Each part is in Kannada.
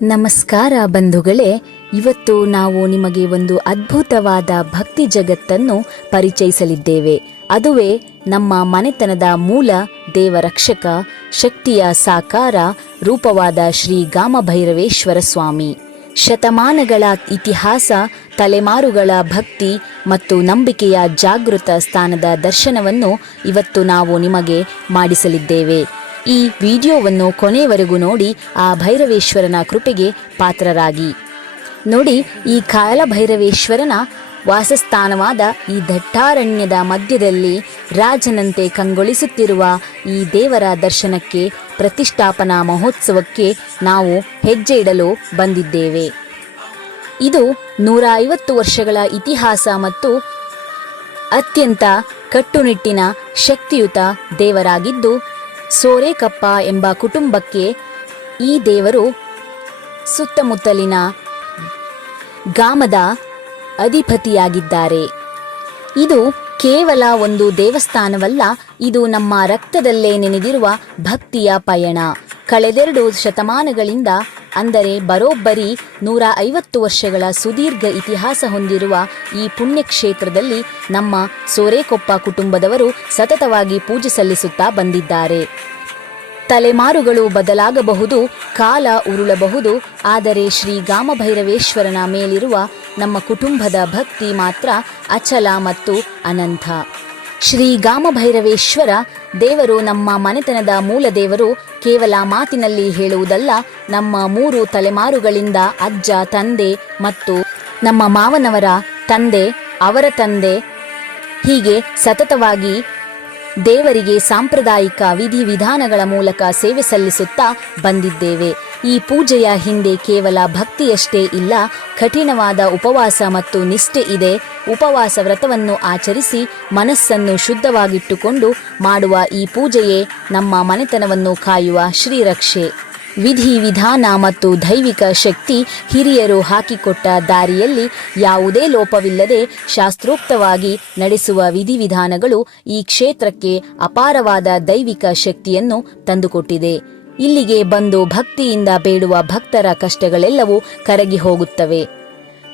ನಮಸ್ಕಾರ ಬಂಧುಗಳೇ, ಇವತ್ತು ನಾವು ನಿಮಗೆ ಒಂದು ಅದ್ಭುತವಾದ ಭಕ್ತಿ ಜಗತ್ತನ್ನು ಪರಿಚಯಿಸಲಿದ್ದೇವೆ. ಅದುವೇ ನಮ್ಮ ಮನೆತನದ ಮೂಲ ದೇವರಕ್ಷಕ, ಶಕ್ತಿಯ ಸಾಕಾರ ರೂಪವಾದ ಶ್ರೀ ಗಾಮಭೈರವೇಶ್ವರ ಸ್ವಾಮಿ. ಶತಮಾನಗಳ ಇತಿಹಾಸ, ತಲೆಮಾರುಗಳ ಭಕ್ತಿ ಮತ್ತು ನಂಬಿಕೆಯ ಜಾಗೃತ ಸ್ಥಾನದ ದರ್ಶನವನ್ನು ಇವತ್ತು ನಾವು ನಿಮಗೆ ಮಾಡಿಸಲಿದ್ದೇವೆ. ಈ ವಿಡಿಯೋವನ್ನು ಕೊನೆಯವರೆಗೂ ನೋಡಿ ಆ ಭೈರವೇಶ್ವರನ ಕೃಪೆಗೆ ಪಾತ್ರರಾಗಿ. ನೋಡಿ, ಈ ಕಾಲಭೈರವೇಶ್ವರನ ವಾಸಸ್ಥಾನವಾದ ಈ ದಟ್ಟಾರಣ್ಯದ ಮಧ್ಯದಲ್ಲಿ ರಾಜನಂತೆ ಕಂಗೊಳಿಸುತ್ತಿರುವ ಈ ದೇವರ ದರ್ಶನಕ್ಕೆ, ಪ್ರತಿಷ್ಠಾಪನಾ ಮಹೋತ್ಸವಕ್ಕೆ ನಾವು ಹೆಜ್ಜೆ ಇಡಲು ಬಂದಿದ್ದೇವೆ. ಇದು 150 ವರ್ಷಗಳ ಇತಿಹಾಸ ಮತ್ತು ಅತ್ಯಂತ ಕಟ್ಟುನಿಟ್ಟಿನ ಶಕ್ತಿಯುತ ದೇವರಾಗಿದ್ದು, ಸೋರೆಕಪ್ಪ ಎಂಬ ಕುಟುಂಬಕ್ಕೆ ಈ ದೇವರು ಸುತ್ತಮುತ್ತಲಿನ ಗ್ರಾಮದ ಅಧಿಪತಿಯಾಗಿದ್ದಾರೆ. ಇದು ಕೇವಲ ಒಂದು ದೇವಸ್ಥಾನವಲ್ಲ, ಇದು ನಮ್ಮ ರಕ್ತದಲ್ಲೇ ನೆನೆದಿರುವ ಭಕ್ತಿಯ ಪಯಣ. ಕಳೆದೆರಡು ಶತಮಾನಗಳಿಂದ, ಅಂದರೆ ಬರೋಬ್ಬರಿ 150 ವರ್ಷಗಳ ಸುದೀರ್ಘ ಇತಿಹಾಸ ಹೊಂದಿರುವ ಈ ಪುಣ್ಯಕ್ಷೇತ್ರದಲ್ಲಿ ನಮ್ಮ ಸೋರೆಕೊಪ್ಪ ಕುಟುಂಬದವರು ಸತತವಾಗಿ ಪೂಜೆ ಸಲ್ಲಿಸುತ್ತಾ ಬಂದಿದ್ದಾರೆ. ತಲೆಮಾರುಗಳು ಬದಲಾಗಬಹುದು, ಕಾಲ ಉರುಳಬಹುದು, ಆದರೆ ಶ್ರೀ ಗಾಮಭೈರವೇಶ್ವರನ ಮೇಲಿರುವ ನಮ್ಮ ಕುಟುಂಬದ ಭಕ್ತಿ ಮಾತ್ರ ಅಚಲ ಮತ್ತು ಅನಂತ. ಶ್ರೀ ಗಾಮಭೈರವೇಶ್ವರ ದೇವರು ನಮ್ಮ ಮನೆತನದ ಮೂಲ ದೇವರು. ಕೇವಲ ಮಾತಿನಲ್ಲಿ ಹೇಳುವುದಲ್ಲ, ನಮ್ಮ 3 ತಲೆಮಾರುಗಳಿಂದ ಅಜ್ಜ, ತಂದೆ ಮತ್ತು ನಮ್ಮ ಮಾವನವರ ತಂದೆ, ಅವರ ತಂದೆ, ಹೀಗೆ ಸತತವಾಗಿ ದೇವರಿಗೆ ಸಾಂಪ್ರದಾಯಿಕ ವಿಧಿವಿಧಾನಗಳ ಮೂಲಕ ಸೇವೆ ಸಲ್ಲಿಸುತ್ತಾ ಬಂದಿದ್ದೇವೆ. ಈ ಪೂಜೆಯ ಹಿಂದೆ ಕೇವಲ ಭಕ್ತಿಯಷ್ಟೇ ಇಲ್ಲ, ಕಠಿಣವಾದ ಉಪವಾಸ ಮತ್ತು ನಿಷ್ಠೆ ಇದೆ. ಉಪವಾಸ ವ್ರತವನ್ನು ಆಚರಿಸಿ ಮನಸ್ಸನ್ನು ಶುದ್ಧವಾಗಿಟ್ಟುಕೊಂಡು ಮಾಡುವ ಈ ಪೂಜೆಯೇ ನಮ್ಮ ಮನೆತನವನ್ನು ಕಾಯುವ ಶ್ರೀರಕ್ಷೆ. ವಿಧಿವಿಧಾನ ಮತ್ತು ದೈವಿಕ ಶಕ್ತಿ ಹಿರಿಯರು ಹಾಕಿಕೊಟ್ಟ ದಾರಿಯಲ್ಲಿ ಯಾವುದೇ ಲೋಪವಿಲ್ಲದೆ ಶಾಸ್ತ್ರೋಕ್ತವಾಗಿ ನಡೆಸುವ ವಿಧಿವಿಧಾನಗಳು ಈ ಕ್ಷೇತ್ರಕ್ಕೆ ಅಪಾರವಾದ ದೈವಿಕ ಶಕ್ತಿಯನ್ನು ತಂದುಕೊಟ್ಟಿದೆ. ಇಲ್ಲಿಗೆ ಬಂದು ಭಕ್ತಿಯಿಂದ ಬೇಡುವ ಭಕ್ತರ ಕಷ್ಟಗಳೆಲ್ಲವೂ ಕರಗಿ ಹೋಗುತ್ತವೆ.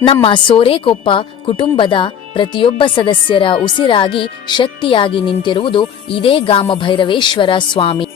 ನಮ್ಮ ಸೋರೆಕೊಪ್ಪ ಕುಟುಂಬದ ಪ್ರತಿಯೊಬ್ಬ ಸದಸ್ಯರ ಉಸಿರಾಗಿ, ಶಕ್ತಿಯಾಗಿ ನಿಂತಿರುವುದು ಇದೇ ಗಾಮಭೈರವೇಶ್ವರ ಸ್ವಾಮಿ.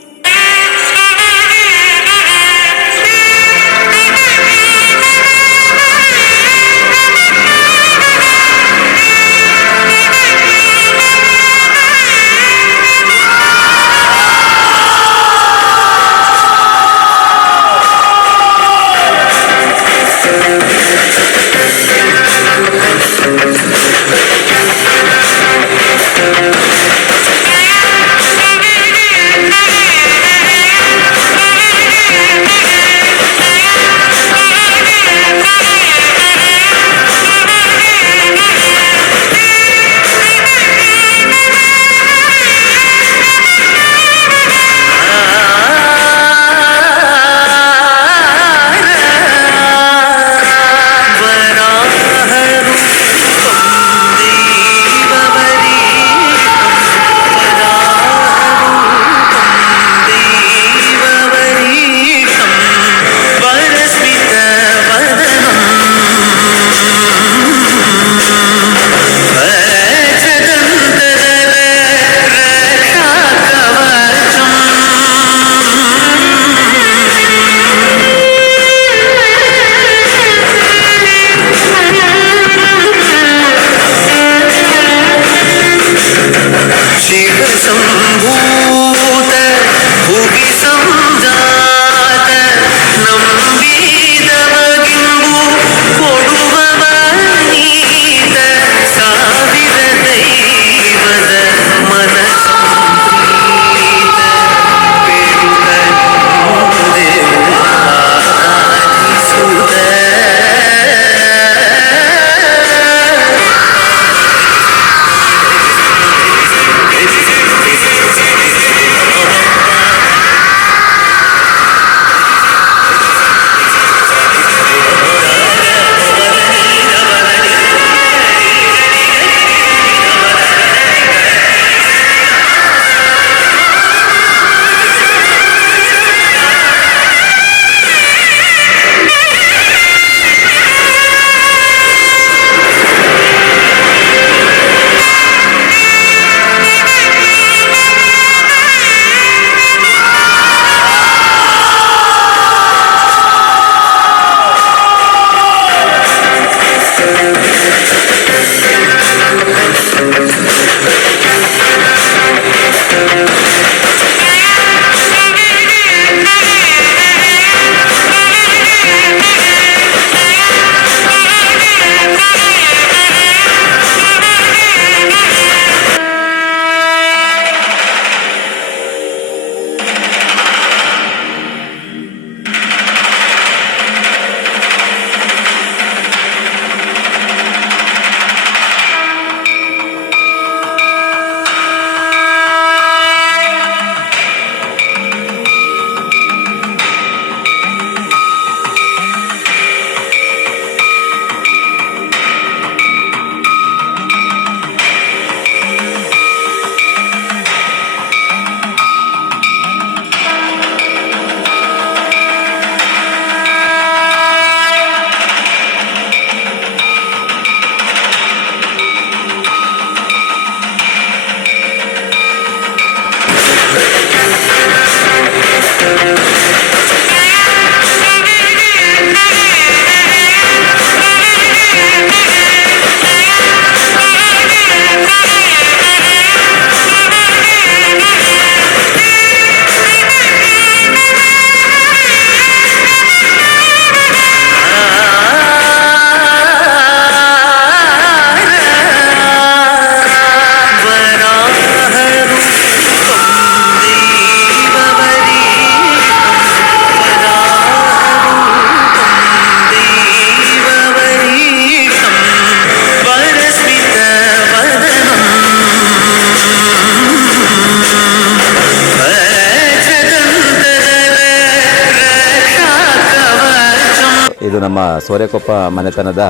ಇದು ನಮ್ಮ ಸೋರೆಕೊಪ್ಪ ಮನೆತನದ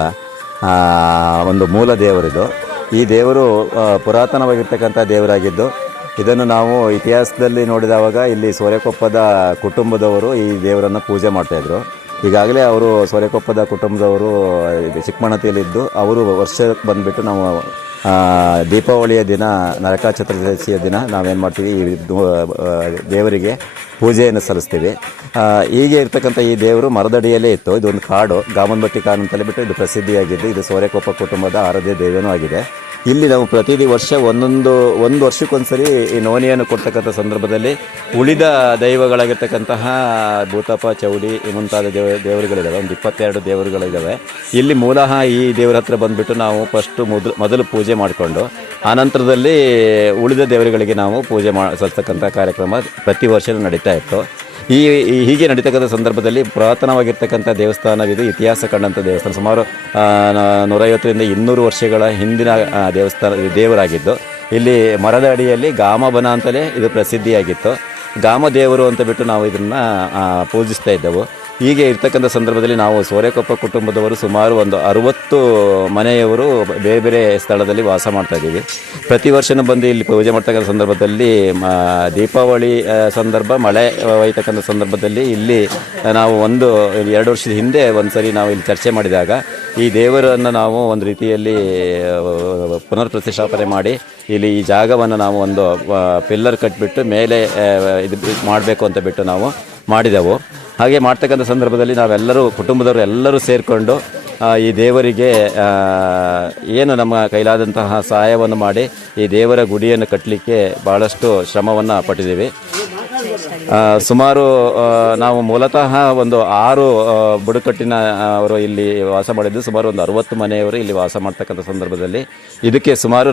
ಒಂದು ಮೂಲ ದೇವರಿದು. ಈ ದೇವರು ಪುರಾತನವಾಗಿರ್ತಕ್ಕಂಥ ದೇವರಾಗಿದ್ದು, ಇದನ್ನು ನಾವು ಇತಿಹಾಸದಲ್ಲಿ ನೋಡಿದವಾಗ ಇಲ್ಲಿ ಸೋರೆಕೊಪ್ಪದ ಕುಟುಂಬದವರು ಈ ದೇವರನ್ನು ಪೂಜೆ ಮಾಡ್ತಾಯಿದ್ರು. ಈಗಾಗಲೇ ಅವರು ಸೋರೆಕೊಪ್ಪದ ಕುಟುಂಬದವರು ಚಿಕ್ಕಮಣತಿಯಲ್ಲಿದ್ದು, ಅವರು ವರ್ಷಕ್ಕೆ ಬಂದುಬಿಟ್ಟು ನಾವು ದೀಪಾವಳಿಯ ದಿನ, ನರಕ ಚತುರ್ದಶಿಯ ದಿನ ನಾವೇನು ಮಾಡ್ತೀವಿ, ಈ ದೇವರಿಗೆ ಪೂಜೆಯನ್ನು ಸಲ್ಲಿಸ್ತೀವಿ. ಹೀಗೆ ಇರ್ತಕ್ಕಂಥ ಈ ದೇವರು ಮರದಡಿಯಲ್ಲೇ ಇತ್ತು. ಇದೊಂದು ಕಾಡು, ಗಾಮನಬಟ್ಟಿ ಕಾಡು ಅಂತಲೇ ಬಿಟ್ಟು ಇದು ಪ್ರಸಿದ್ಧಿಯಾಗಿದ್ದು, ಇದು ಸೋರೆಕೊಪ್ಪ ಕುಟುಂಬದ ಆರಾಧ್ಯ ದೇವನೂ ಆಗಿದೆ. ಇಲ್ಲಿ ನಾವು ಪ್ರತಿ ವರ್ಷ ಒಂದು ವರ್ಷಕ್ಕೊಂದ್ಸರಿ ಈ ನೋನಿಯನ್ನು ಕೊಡ್ತಕ್ಕಂಥ ಸಂದರ್ಭದಲ್ಲಿ ಉಳಿದ ದೈವಗಳಾಗಿರ್ತಕ್ಕಂತಹ ಭೂತಪ್ಪ, ಚೌಡಿ ಮುಂತಾದ ದೇವರುಗಳಿದ್ದಾವೆ. ಒಂದು 22 ದೇವರುಗಳಿದ್ದಾವೆ. ಇಲ್ಲಿ ಮೂಲಃ ಈ ದೇವರ ಹತ್ರ ಬಂದುಬಿಟ್ಟು ನಾವು ಫಸ್ಟು ಮೊದಲು ಪೂಜೆ ಮಾಡಿಕೊಂಡು ಆನಂತರದಲ್ಲಿ ಉಳಿದ ದೇವರುಗಳಿಗೆ ನಾವು ಪೂಜೆ ಸಲ್ಲಿಸ್ತಕ್ಕಂಥ ಕಾರ್ಯಕ್ರಮ ಪ್ರತಿ ವರ್ಷವೂ ನಡೀತಾ ಇತ್ತು. ಹೀಗೆ ನಡೀತಕ್ಕಂಥ ಸಂದರ್ಭದಲ್ಲಿ ಪುರಾತನವಾಗಿರ್ತಕ್ಕಂಥ ದೇವಸ್ಥಾನವಿದು. ಇತಿಹಾಸ ಕಂಡಂಥ ದೇವಸ್ಥಾನ, ಸುಮಾರು 150ರಿಂದ 200 ವರ್ಷಗಳ ಹಿಂದಿನ ದೇವರಾಗಿದ್ದು, ಇಲ್ಲಿ ಮರದ ಅಡಿಯಲ್ಲಿ ಗಾಮಬನ ಅಂತಲೇ ಇದು ಪ್ರಸಿದ್ಧಿಯಾಗಿತ್ತು. ಗಾಮದೇವರು ಅಂತ ಬಿಟ್ಟು ನಾವು ಇದನ್ನು ಪೂಜಿಸ್ತಾ ಇದ್ದೆವು. ಹೀಗೆ ಇರ್ತಕ್ಕಂಥ ಸಂದರ್ಭದಲ್ಲಿ ನಾವು ಸೋರೆಕೊಪ್ಪ ಕುಟುಂಬದವರು ಸುಮಾರು ಒಂದು 60 ಮನೆಯವರು ಬೇರೆ ಬೇರೆ ಸ್ಥಳದಲ್ಲಿ ವಾಸ ಮಾಡ್ತಾ ಇದ್ದೀವಿ. ಪ್ರತಿ ವರ್ಷವೂ ಬಂದು ಇಲ್ಲಿ ಪೂಜೆ ಮಾಡ್ತಕ್ಕಂಥ ಸಂದರ್ಭದಲ್ಲಿ ದೀಪಾವಳಿ ಸಂದರ್ಭ, ಮಳೆ ಒಯ್ತಕ್ಕಂಥ ಸಂದರ್ಭದಲ್ಲಿ ಇಲ್ಲಿ ನಾವು 2 ವರ್ಷದ ಹಿಂದೆ ಒಂದು ಸರಿ ನಾವು ಇಲ್ಲಿ ಚರ್ಚೆ ಮಾಡಿದಾಗ ಈ ದೇವರನ್ನು ನಾವು ಒಂದು ರೀತಿಯಲ್ಲಿ ಪುನರ್ ಪ್ರತಿಷ್ಠಾಪನೆ ಮಾಡಿ ಇಲ್ಲಿ ಈ ಜಾಗವನ್ನು ನಾವು ಒಂದು ಪಿಲ್ಲರ್ ಕಟ್ಟಿಬಿಟ್ಟು ಮೇಲೆ ಇದು ಮಾಡಬೇಕು ಅಂತ ಬಿಟ್ಟು ನಾವು ಮಾಡಿದೆವು. ಹಾಗೆ ಮಾಡ್ತಕ್ಕಂಥ ಸಂದರ್ಭದಲ್ಲಿ ನಾವೆಲ್ಲರೂ, ಕುಟುಂಬದವರು ಎಲ್ಲರೂ ಸೇರಿಕೊಂಡು ಈ ದೇವರಿಗೆ ಏನು ನಮ್ಮ ಕೈಲಾದಂತಹ ಸಹಾಯವನ್ನು ಮಾಡಿ ಈ ದೇವರ ಗುಡಿಯನ್ನು ಕಟ್ಟಲಿಕ್ಕೆ ಭಾಳಷ್ಟು ಶ್ರಮವನ್ನು ಪಟ್ಟಿದ್ದೀವಿ. ಸುಮಾರು ನಾವು ಮೂಲತಃ ಒಂದು 6 ಬುಡಕಟ್ಟಿನ ಅವರು ಇಲ್ಲಿ ವಾಸ ಮಾಡಿದ್ದು. ಸುಮಾರು ಒಂದು 60 ಮನೆಯವರು ಇಲ್ಲಿ ವಾಸ ಮಾಡ್ತಕ್ಕಂಥ ಸಂದರ್ಭದಲ್ಲಿ ಇದಕ್ಕೆ ಸುಮಾರು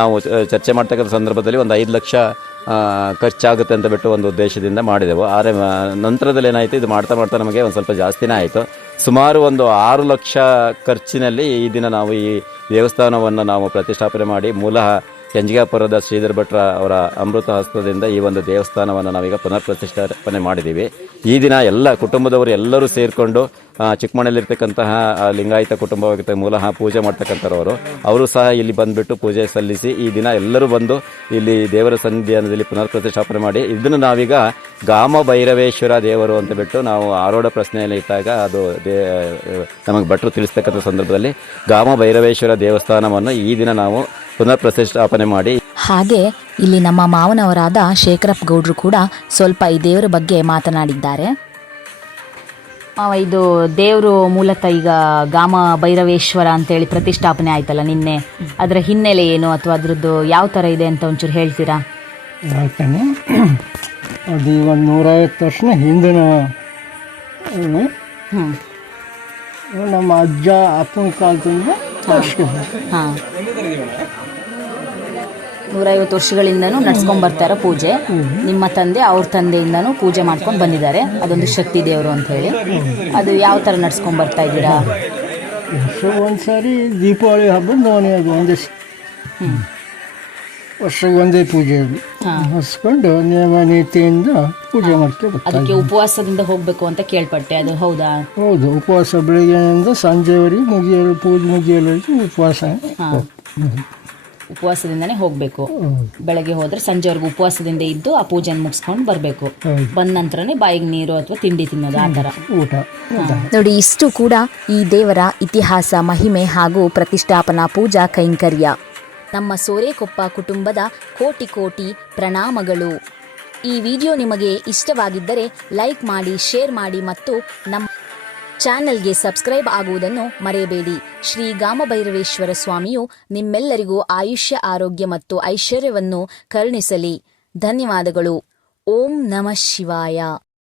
ನಾವು ಚರ್ಚೆ ಮಾಡ್ತಕ್ಕಂಥ ಸಂದರ್ಭದಲ್ಲಿ ಒಂದು 5 ಲಕ್ಷ ಖರ್ಚಾಗುತ್ತೆ ಅಂತ ಬಿಟ್ಟು ಒಂದು ಉದ್ದೇಶದಿಂದ ಮಾಡಿದೆವು. ಆದರೆ ನಂತರದಲ್ಲಿ ಏನಾಯಿತು, ಇದು ಮಾಡ್ತಾ ನಮಗೆ ಒಂದು ಸ್ವಲ್ಪ ಜಾಸ್ತಿನೇ ಆಯಿತು. ಸುಮಾರು ಒಂದು 6 ಲಕ್ಷ ಖರ್ಚಿನಲ್ಲಿ ಈ ದಿನ ನಾವು ಈ ದೇವಸ್ಥಾನವನ್ನು ನಾವು ಪ್ರತಿಷ್ಠಾಪನೆ ಮಾಡಿ, ಮೂಲಃ ಕೆಂಜಿಗಾಪುರದ ಶ್ರೀಧರ್ ಭಟ್ರ ಅವರ ಅಮೃತ ಹಸ್ತದಿಂದ ಈ ಒಂದು ದೇವಸ್ಥಾನವನ್ನು ನಾವೀಗ ಪುನರ್ ಪ್ರತಿಷ್ಠಾಪನೆ ಮಾಡಿದ್ದೀವಿ. ಈ ದಿನ ಎಲ್ಲ ಕುಟುಂಬದವರು ಎಲ್ಲರೂ ಸೇರಿಕೊಂಡು ಚಿಕ್ಕಮಣ್ಣಲ್ಲಿರ್ತಕ್ಕಂತಹ ಲಿಂಗಾಯತ ಕುಟುಂಬವಾಗಿರ್ತಕ್ಕ ಮೂಲಃ ಪೂಜೆ ಮಾಡ್ತಕ್ಕಂಥವ್ರು, ಅವರು ಸಹ ಇಲ್ಲಿ ಬಂದುಬಿಟ್ಟು ಪೂಜೆ ಸಲ್ಲಿಸಿ ಈ ದಿನ ಎಲ್ಲರೂ ಬಂದು ಇಲ್ಲಿ ದೇವರ ಸನ್ನಿಧಾನದಲ್ಲಿ ಪುನರ್ ಪ್ರತಿಷ್ಠಾಪನೆ ಮಾಡಿ ಇದನ್ನು ನಾವೀಗ ಗಾಮ ಭೈರವೇಶ್ವರ ದೇವರು ಅಂತ ಬಿಟ್ಟು ನಾವು ಆರೋಢ ಪ್ರಶ್ನೆಯಲ್ಲಿ ಇಟ್ಟಾಗ ಅದು ನಮಗೆ ಭಟ್ರು ತಿಳಿಸ್ತಕ್ಕಂಥ ಸಂದರ್ಭದಲ್ಲಿ ಗಾಮ ಭೈರವೇಶ್ವರ ದೇವಸ್ಥಾನವನ್ನು ಈ ದಿನ ನಾವು ಪುನರ್ ಪ್ರತಿಷ್ಠಾಪನೆ ಮಾಡಿ. ಹಾಗೆ ಇಲ್ಲಿ ನಮ್ಮ ಮಾವನವರಾದ ಶೇಖರಪ್ಪ ಗೌಡ್ರು ಕೂಡ ಸ್ವಲ್ಪ ಈ ದೇವರ ಬಗ್ಗೆ ಮಾತನಾಡಿದ್ದಾರೆ. ಇದು ದೇವರು ಮೂಲತಃ ಈಗ ಗಾಮ ಭೈರವೇಶ್ವರ ಅಂತೇಳಿ ಪ್ರತಿಷ್ಠಾಪನೆ ಆಯ್ತಲ್ಲ ನಿನ್ನೆ, ಅದರ ಹಿನ್ನೆಲೆ ಏನು ಅಥವಾ ಅದರದ್ದು ಯಾವ ಥರ ಇದೆ ಅಂತ ಒಂಚೂರು ಹೇಳ್ತೀರಾ? ಹೇಳ್ತೇನೆ. ಅದು ಒಂದು 150 ವರ್ಷ ಹಿಂದಿನ ನಮ್ಮ ಅಜ್ಜ ಅಪ್ಪನ ಕಾಲದಿಂದ ಹಾಂ 150 ವರ್ಷಗಳಿಂದನೂ ನಡ್ಸ್ಕೊಂಡ್ ಬರ್ತಾರ ಪೂಜೆ. ನಿಮ್ಮ ತಂದೆ ಅವ್ರ ತಂದೆಯಿಂದನೂ ಪೂಜೆ ಮಾಡ್ಕೊಂಡು ಬಂದಿದ್ದಾರೆ. ಅದೊಂದು ಶಕ್ತಿ ದೇವರು ಅಂತ ಹೇಳಿ. ಅದು ಯಾವ ಥರ ನಡ್ಸ್ಕೊಂಡ್ ಬರ್ತಾ ಇದ್ದೀರಾ? ಒಂದ್ಸಾರಿ ದೀಪಾವಳಿ ಹಬ್ಬದ ನೋನಿ ಅದು ಒಂದೇ ವರ್ಷಕ್ಕೆ ಒಂದೇ ಪೂಜೆ ಹಸ್ಕೊಂಡು ನಿಯಮ ನೀತಿಯಿಂದ ಪೂಜೆ ಮಾಡ್ತೇವೆ. ಅದಕ್ಕೆ ಉಪವಾಸದಿಂದ ಹೋಗ್ಬೇಕು ಅಂತ ಕೇಳ್ಪಟ್ಟೆ, ಅದು ಹೌದಾ? ಹೌದು, ಉಪವಾಸ ಬೆಳಿಗ್ಗೆಯಿಂದ ಸಂಜೆವರೆಗೆ ಪೂಜೆ ಮುಗಿಯಲವರೆಗೆ ಉಪವಾಸದಿಂದನೇ ಹೋಗ್ಬೇಕು. ಬೆಳಗ್ಗೆ ಹೋದ್ರೆ ಸಂಜೆವರೆಗೂ ಉಪವಾಸದಿಂದ ಇದ್ದು ಆ ಪೂಜೆನ ಮುಗಿಸ್ಕೊಂಡು ಬರಬೇಕು. ಬಂದ ನಂತರನೇ ಬಾಯಿಗೆ ನೀರು ಅಥವಾ ತಿಂಡಿ ತಿನ್ನೋದು, ಆ ಥರ ಊಟ. ನೋಡಿ, ಇಷ್ಟು ಕೂಡ ಈ ದೇವರ ಇತಿಹಾಸ, ಮಹಿಮೆ ಹಾಗೂ ಪ್ರತಿಷ್ಠಾಪನಾ ಪೂಜಾ ಕೈಂಕರ್ಯ. ನಮ್ಮ ಸೋರೆಕೊಪ್ಪ ಕುಟುಂಬದ ಕೋಟಿ ಕೋಟಿ ಪ್ರಣಾಮಗಳು. ಈ ವಿಡಿಯೋ ನಿಮಗೆ ಇಷ್ಟವಾಗಿದ್ದರೆ ಲೈಕ್ ಮಾಡಿ, ಶೇರ್ ಮಾಡಿ ಮತ್ತು ನಮ್ಮ ಚಾನೆಲ್ಗೆ ಸಬ್ಸ್ಕ್ರೈಬ್ ಆಗುವುದನ್ನು ಮರೆಯಬೇಡಿ. ಶ್ರೀ ಗಾಮಭೈರವೇಶ್ವರ ಸ್ವಾಮಿಯು ನಿಮ್ಮೆಲ್ಲರಿಗೂ ಆಯುಷ್ಯ, ಆರೋಗ್ಯ ಮತ್ತು ಐಶ್ವರ್ಯವನ್ನು ಕರುಣಿಸಲಿ. ಧನ್ಯವಾದಗಳು. ಓಂ ನಮಃ ಶಿವಾಯ.